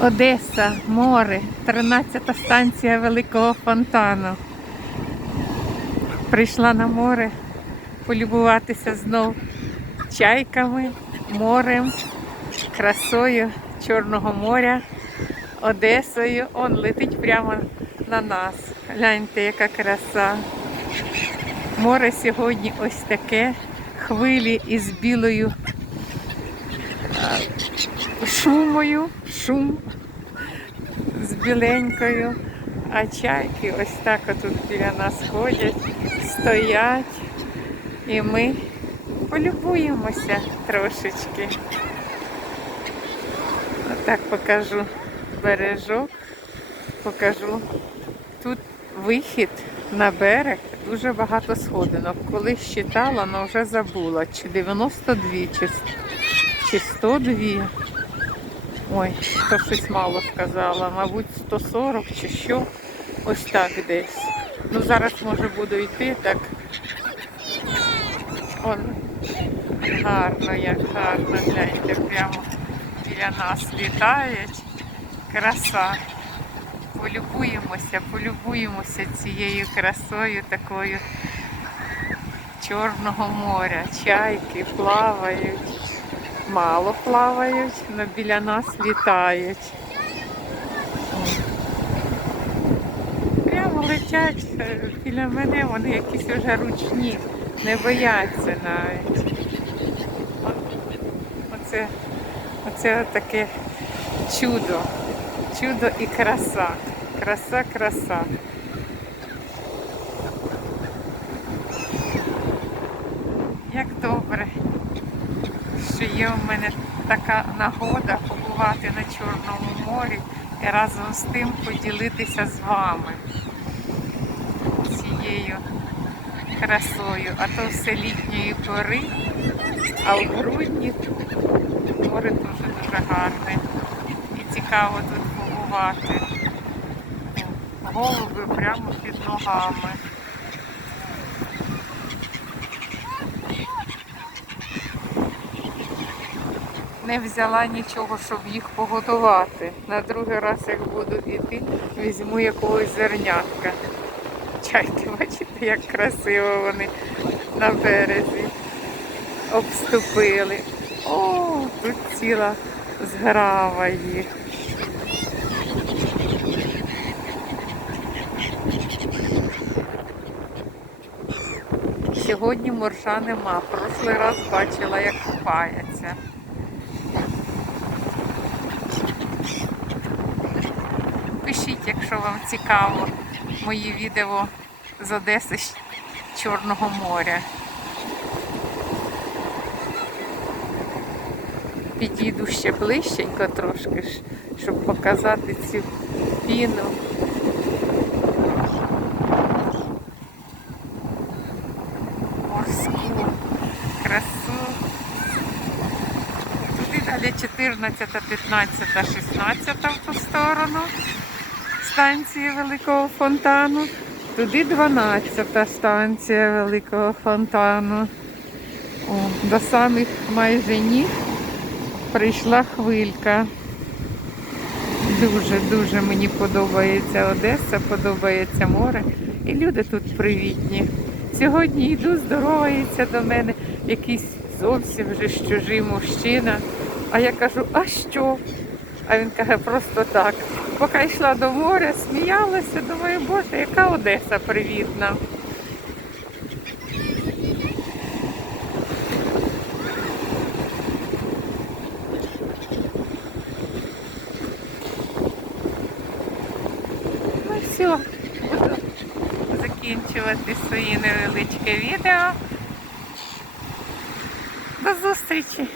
Одеса, море, 13-та станція Великого фонтану. Прийшла на море полюбуватися знов чайками, морем, красою Чорного моря, Одесою. Он летить прямо на нас. Гляньте, яка краса. Море сьогодні ось таке, хвилі із білою шумою, шум з біленькою, а чайки ось так отут біля нас ходять, стоять, і ми полюбуємося трошечки. Отак покажу бережок, покажу. Тут вихід на берег, дуже багато сходинок. Колись читала, але вже забула, чи 92, чи, чи 102. Ой, то щось мало сказала, мабуть, 140 чи що. Ось так десь. Ну зараз може буду йти так. Он гарно, як гарно, гляньте, прямо біля нас літають. Краса. Полюбуємося, полюбуємося цією красою такою Чорного моря. Чайки плавають. Мало плавають, але біля нас літають. Прямо летять е, біля мене, вони якісь вже ручні, не бояться навіть. Оце, оце таке чудо. Чудо і краса. Краса, краса. Як що є в мене така нагода побувати на Чорному морі і разом з тим поділитися з вами цією красою. А то все літньої пори, а в грудні море дуже-дуже гарне. І цікаво тут побувати. Голуби прямо під ногами. Не взяла нічого, щоб їх погодувати. На другий раз, як буду йти, візьму якогось зернятка. Чайки, бачите, як красиво вони на березі обступили. О, тут ціла зграва їх. Сьогодні моржа нема. Прошлий раз бачила, як купається. Пишіть, якщо вам цікаво мої відео з Одеси Чорного моря. Підійду ще ближченько трошки, щоб показати цю піну. Морську красу. Туди далі 14, 15, 16 в ту сторону станції Великого фонтану. Туди 12-та станція Великого фонтану. О, до самих майже ніг прийшла хвилька. Дуже-дуже мені подобається Одеса, подобається море. І люди тут привітні. Сьогодні йду, здоровається до мене якийсь зовсім вже чужий мужчина. А я кажу, а що? А він каже, просто так. Поки йшла до моря, сміялася, думаю, боже, яка Одеса привітна. Ну все, буду закінчувати своє невеличке відео. До зустрічі!